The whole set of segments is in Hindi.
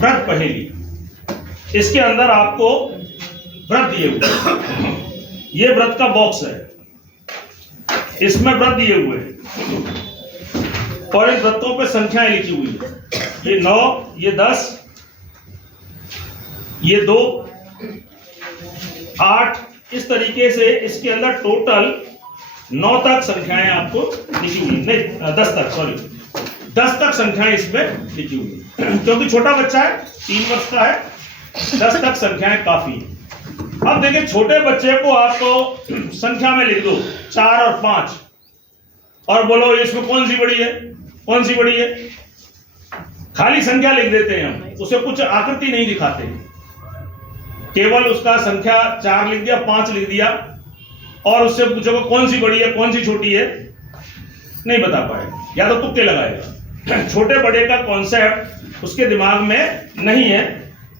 व्रत पहेली। इसके अंदर आपको व्रत दिए हुए, ये व्रत का बॉक्स है, इसमें व्रत दिए हुए हैं और इन व्रतों पे संख्याएं लिखी हुई है। ये 9, ये 10, ये 2, 8, इस तरीके से इसके अंदर टोटल 9 तक संख्याएं आपको लिखी हुई, नहीं 10 तक, सॉरी 10 तक संख्याएं इसमें लिखी हुई है। क्योंकि छोटा बच्चा है, 3 वर्ष का है, 10 तक संख्याएं काफी है। अब देखिए, छोटे बच्चे को आप तो संख्या में लिख दो 4 और 5 और बोलो इसमें कौन सी बड़ी है, कौन सी बड़ी है, खाली संख्या लिख देते हैं हम, उसे कुछ आकृति नहीं दिखाते, केवल उसका संख्या 4 लिख दिया, 5 लिख दिया और उससे पूछोगे कौन सी बड़ी है कौन सी छोटी है, नहीं बता पाएगा, या तो तुक्के लगाएगा। छोटे बड़े का कॉन्सेप्ट उसके दिमाग में नहीं है।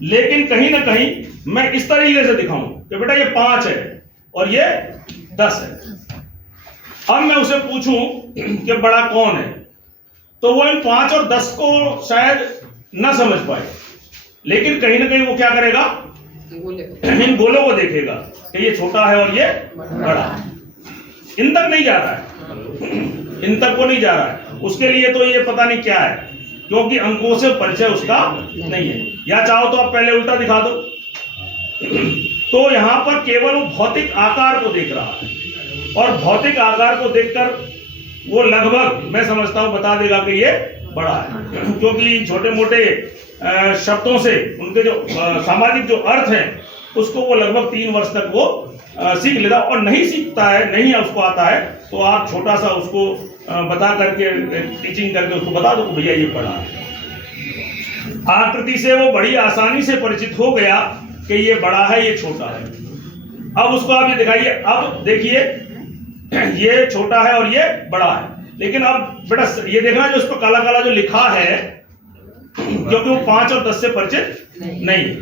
लेकिन कहीं ना कहीं मैं इस तरीके से दिखाऊं कि बेटा ये 5 है और ये 10 है। अब मैं उसे पूछूं कि बड़ा कौन है, तो वो इन 5 और 10 को शायद ना समझ पाए, लेकिन कहीं ना कहीं वो क्या करेगा, इन गोलों को देखेगा कि ये छोटा है और ये बड़ा है। इन तक नहीं जा रहा है, इन तक वो नहीं जा रहा है, उसके लिए तो ये पता नहीं क्या है, क्योंकि अंकों से परिचय उसका नहीं है। या चाहो तो आप पहले उल्टा दिखा दो, तो यहां पर केवल वो भौतिक आकार को देख रहा है और भौतिक आकार को देखकर वो लगभग मैं समझता हूं बता देगा कि ये बड़ा है, क्योंकि छोटे मोटे शब्दों से उनके जो सामाजिक जो अर्थ हैं उसको वो लगभग 3 वर्ष तक वो सीख लेता। और नहीं सीखता है, नहीं उसको आता है, तो आप छोटा सा उसको बता करके टीचिंग करके उसको बता दो भैया ये बड़ा है। आकृति से वो बड़ी आसानी से परिचित हो गया कि ये बड़ा है ये छोटा है। अब उसको आप ये दिखाइए, अब देखिए ये छोटा है और ये बड़ा है, लेकिन अब बेटा ये देखना जो उस पर काला काला जो लिखा है, क्योंकि वो 5 और 10 से परिचित नहीं,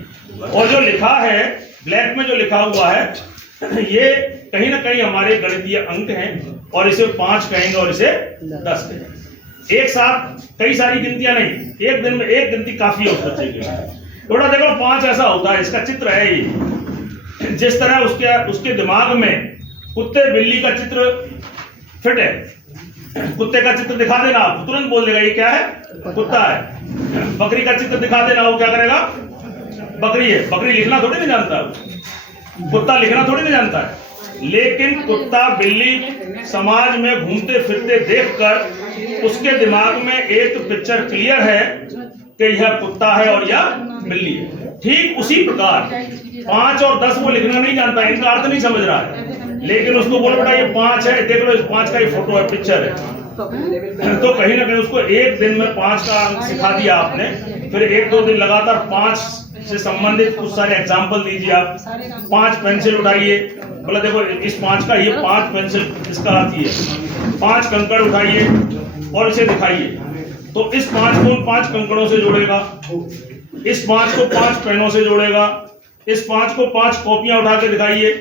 और जो लिखा है ब्लैक में जो लिखा हुआ है ये कहीं ना कहीं हमारे गणितीय अंक हैं और इसे 5 कहेंगे और इसे 10 कहेंगे। एक साथ कई सारी गिनतियां नहीं, एक दिन में एक गिनती काफी है उस बच्चे के लिए। थोड़ा देखो 5 ऐसा होता है, इसका चित्र है ये, जिस तरह उसके दिमाग में कुत्ते बिल्ली का चित्र फिट है। कुत्ते का चित्र दिखा देना आप तुरंत बोल देगा ये क्या है, कुत्ता है। बकरी का चित्र दिखा देना वो क्या करेगा, बकरी है। बकरी लिखना थोड़ी नहीं जानता, कुत्ता लिखना थोड़ी नहीं जानता है, लेकिन कुत्ता बिल्ली समाज में घूमते फिरते देखकर उसके दिमाग में एक पिक्चर क्लियर है कि यह कुत्ता है और यह बिल्ली है। ठीक उसी प्रकार 5 और 10 वो लिखना नहीं जानता, इनका अर्थ नहीं समझ रहा है, लेकिन उसको बोलो बेटा ये 5 है, देख लो इस 5 का ये फोटो है, पिक्चर है, तो कहीं ना कहीं उसको एक दिन में 5 का अंक सिखा दिया आपने। फिर 1-2 दिन लगातार 5 से संबंधित कुछ सारे एग्जाम्पल दीजिए आप। 5 पेंसिल उठाइए, बोला देखो इस 5 का ये 5 पेंसिल इसका अर्थ ये है। 5 कंकड़ उठाइए और इसे दिखाइए, तो इस 5 को उन 5 कंकड़ों से जोड़ेगा, इस 5 को 5 पेनों से जोड़ेगा, इस 5 को 5 कॉपियां उठा के दिखाइए।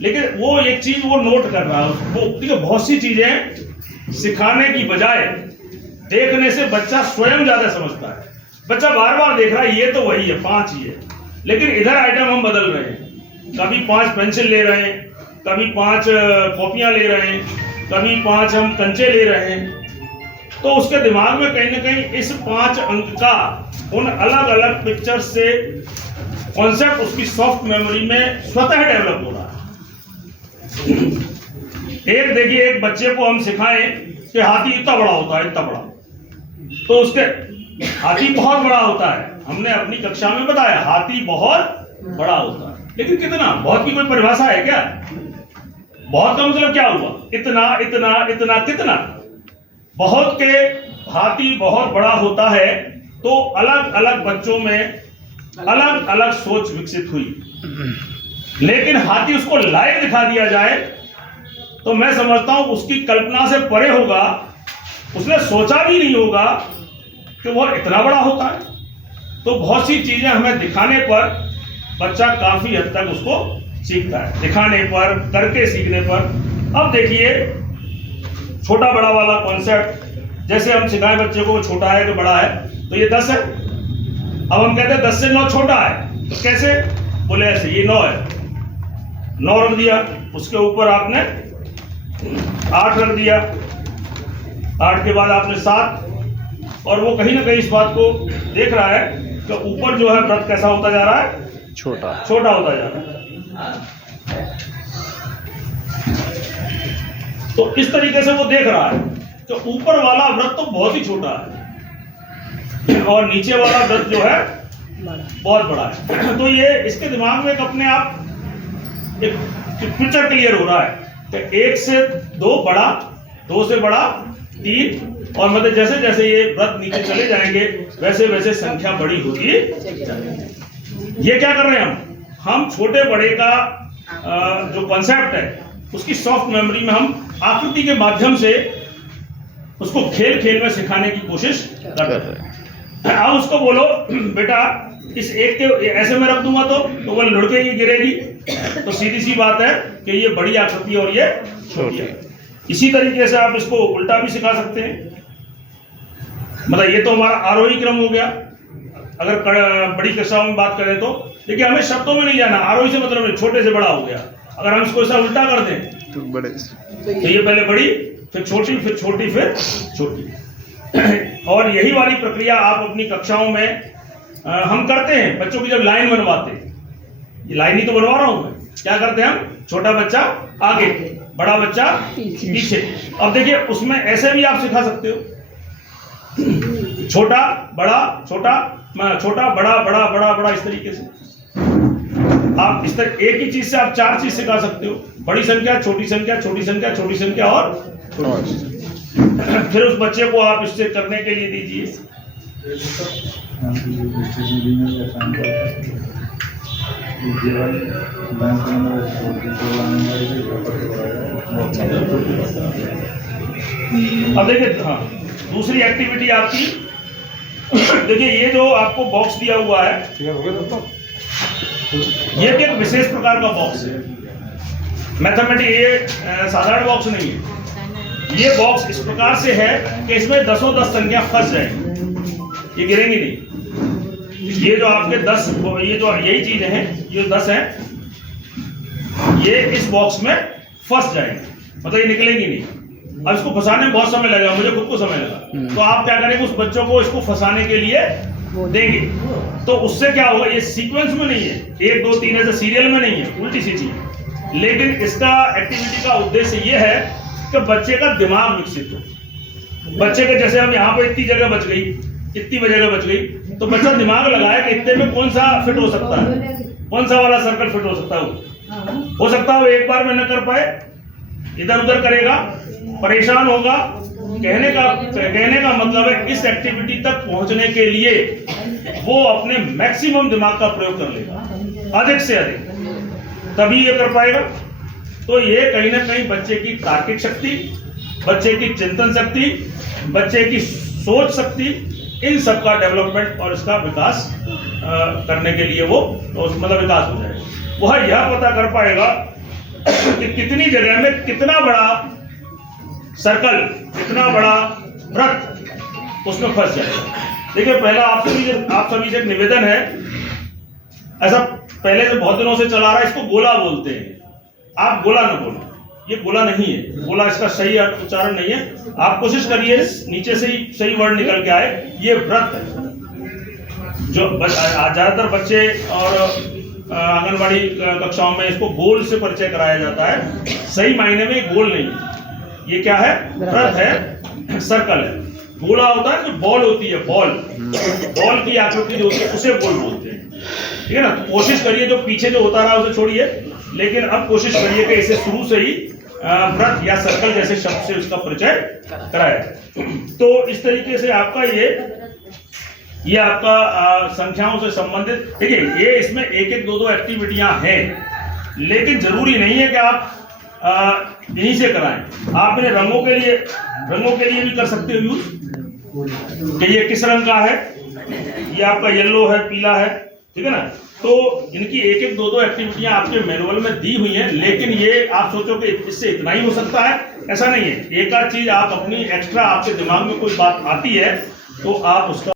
लेकिन वो एक चीज वो नोट कर रहा है, वो देखिए बहुत सी चीजें सिखाने की बजाय देखने से बच्चा स्वयं ज्यादा समझता है। बच्चा बार बार देख रहा है ये तो वही है, 5 ही है, लेकिन इधर आइटम हम बदल रहे हैं। कभी 5 पेंसिल ले रहे हैं, कभी 5 कॉपियां ले रहे हैं, कभी 5 हम कंचे ले रहे हैं, तो उसके दिमाग में कहीं ना कहीं इस 5 अंक का उन अलग अलग पिक्चर से कॉन्सेप्ट उसकी सॉफ्ट मेमोरी में स्वतः डेवलप हो रहा है। एक देखिए, एक बच्चे को हम सिखाएं कि हाथी इतना बड़ा होता है, इतना बड़ा, तो उसके हाथी बहुत बड़ा होता है, हमने अपनी कक्षा में बताया हाथी बहुत बड़ा होता है, लेकिन कितना, बहुत की कोई परिभाषा है क्या? बहुत का मतलब क्या हुआ, इतना इतना इतना कितना? बहुत के हाथी बहुत बड़ा होता है, तो अलग अलग बच्चों में अलग अलग सोच विकसित हुई। लेकिन हाथी उसको लाइव दिखा दिया जाए तो मैं समझता हूं उसकी कल्पना से परे होगा, उसने सोचा भी नहीं होगा कि वो इतना बड़ा होता है। तो बहुत सी चीजें हमें दिखाने पर बच्चा काफी हद तक उसको सीखता है, दिखाने पर, करके सीखने पर। अब देखिए छोटा बड़ा वाला कॉन्सेप्ट, जैसे हम सिखाएं बच्चे को छोटा है कि बड़ा है, तो ये 10 है, अब हम कहते हैं 10 से 9 छोटा है, तो कैसे? बोले ऐसे, ये 9 है, 9 रख दिया, उसके ऊपर आपने 8 रख दिया, 8 के बाद आपने 7, और वो कहीं ना कहीं इस बात को देख रहा है कि ऊपर जो है व्रत कैसा होता जा रहा है, छोटा होता जा रहा है। तो इस तरीके से वो देख रहा है कि ऊपर वाला व्रत तो बहुत ही छोटा है और नीचे वाला व्रत जो है बहुत बड़ा है। तो ये इसके दिमाग में एक अपने आप एक पिक्चर क्लियर हो रहा है कि 1 से 2 बड़ा, 2 से बड़ा 3, और मतलब जैसे जैसे ये व्रत नीचे चले जाएंगे वैसे वैसे संख्या बड़ी होगी। ये क्या कर रहे हैं हम छोटे बड़े का जो कॉन्सेप्ट है उसकी सॉफ्ट मेमोरी में हम आकृति के माध्यम से उसको खेल खेल में सिखाने की कोशिश कर रहे हैं। अब उसको बोलो बेटा इस एक के ऐसे में रख दूंगा तो वो लुढ़केगी, गिरेगी, तो सीधी सी बात है कि ये बड़ी आकृति और ये छोटी है। इसी तरीके से आप इसको उल्टा भी सिखा सकते हैं। मतलब ये तो हमारा आरोही क्रम हो गया अगर बड़ी कक्षाओं में बात करें तो। देखिए हमें शब्दों में नहीं जाना, आरोही से मतलब नहीं, छोटे से बड़ा हो गया। अगर हम इसको ऐसा उल्टा कर दें तो बड़े, तो ये पहले बड़ी, फिर छोटी, फिर छोटी, फिर छोटी। और यही वाली प्रक्रिया आप अपनी कक्षाओं में हम करते हैं। बच्चों की जब लाइन बनवाते हैं, ये लाइन ही तो बनवा रहा हूं मैं, क्या करते हैं हम, छोटा बच्चा आगे, बड़ा बच्चा पीछे। अब देखिए उसमें ऐसे भी आप सिखा सकते हो, छोटा बड़ा छोटा, छोटा बड़ा बड़ा बड़ा बड़ा, इस तरीके से आप इस तरह एक ही चीज से आप 4 चीज सिखा सकते हो। बड़ी संख्या, छोटी संख्या, छोटी संख्या, छोटी संख्या और फिर उस बच्चे को आप इससे करने के लिए दीजिए। अब देखिए, हाँ, दूसरी एक्टिविटी आपकी, देखिए ये जो आपको बॉक्स दिया हुआ है ये एक विशेष प्रकार का बॉक्स है। मैथमेटिक्स ये साधारण बॉक्स नहीं है। ये बॉक्स इस प्रकार से है कि इसमें 10 संख्या फंस जाएगी, ये गिरेंगी नहीं। ये जो आपके 10, ये जो यही चीजें हैं, ये 10 हैं, ये इस बॉक्स में फंस जाएंगे, मतलब ये निकलेंगी नहीं। अब इसको फंसाने में बहुत समय लगेगा, मुझे खुद को समय लगा। तो आप क्या करेंगे, उस बच्चों को इसको फंसाने के लिए देंगे, तो उससे क्या होगा, ये सीक्वेंस में नहीं है, 1 2 3 ऐसे सीरियल में नहीं है, उल्टी सीधी। लेकिन इसका एक्टिविटी का उद्देश्य ये है कि बच्चे का दिमाग विकसित हो। बच्चे के जैसे हम यहाँ पे इतनी जगह बच गई, इतनी जगह बच गई, तो बच्चा दिमाग लगाए कि इतने में कौन सा फिट हो सकता है, कौन सा वाला सर्कल फिट हो सकता है। हो सकता है वो एक बार में न कर पाए, इधर उधर करेगा, परेशान होगा। कहने का मतलब है इस एक्टिविटी तक पहुंचने के लिए वो अपने मैक्सिमम दिमाग का प्रयोग कर लेगा, अधिक से अधिक, तभी ये कर पाएगा। तो ये कहीं ना कहीं बच्चे की तार्किक शक्ति, बच्चे की चिंतन शक्ति, बच्चे की सोच शक्ति, इन सब का डेवलपमेंट और इसका विकास करने के लिए वो मतलब विकास हो जाएगा। वह यह पता कर पाएगा कि कितनी जगह में कितना बड़ा सर्कल, कितना बड़ा वृत्त उसमें फंस जाएगा। देखिए पहला आप सभी से एक निवेदन है, ऐसा पहले से बहुत दिनों से चला रहा है, इसको गोला बोलते हैं। आप गोला न बोलो, ये गोला नहीं है, गोला इसका सही उच्चारण नहीं है। आप कोशिश करिए नीचे से ही सही वर्ड निकल के आए, ये वृत्त है। जो ज्यादातर बच्चे और आंगनबाड़ी कक्षाओं में इसको गोल से परिचय कराया जाता है, सही मायने में गोल नहीं है। ये क्या है, वृत्त है, सर्कल है। गोला होता है जो बॉल होती है, बॉल की आकृति जो होती है उसे गोल बोलते हैं, ठीक है ना। तो कोशिश करिए जो पीछे जो होता रहा उसे छोड़िए, लेकिन अब कोशिश करिए कि इसे शुरू से ही वृत्त या सर्कल जैसे शब्द से उसका परिचय कराए। तो इस तरीके से आपका ये आपका संख्याओं से संबंधित, देखिए ये इसमें 1-1 2-2 एक्टिविटियां हैं, लेकिन जरूरी नहीं है कि आप यहीं से कराएं। आप इन्हें रंगों के लिए भी कर सकते हो यूज, कि ये किस रंग का है, ये आपका येलो है, पीला है, ठीक है ना। तो इनकी 1-1 2-2 एक्टिविटियां आपके मैनुअल में दी हुई हैं, लेकिन ये आप सोचो कि इससे इतना ही हो सकता है, ऐसा नहीं है। एक आध चीज आप अपनी एक्स्ट्रा, आपके दिमाग में कोई बात आती है तो आप उसका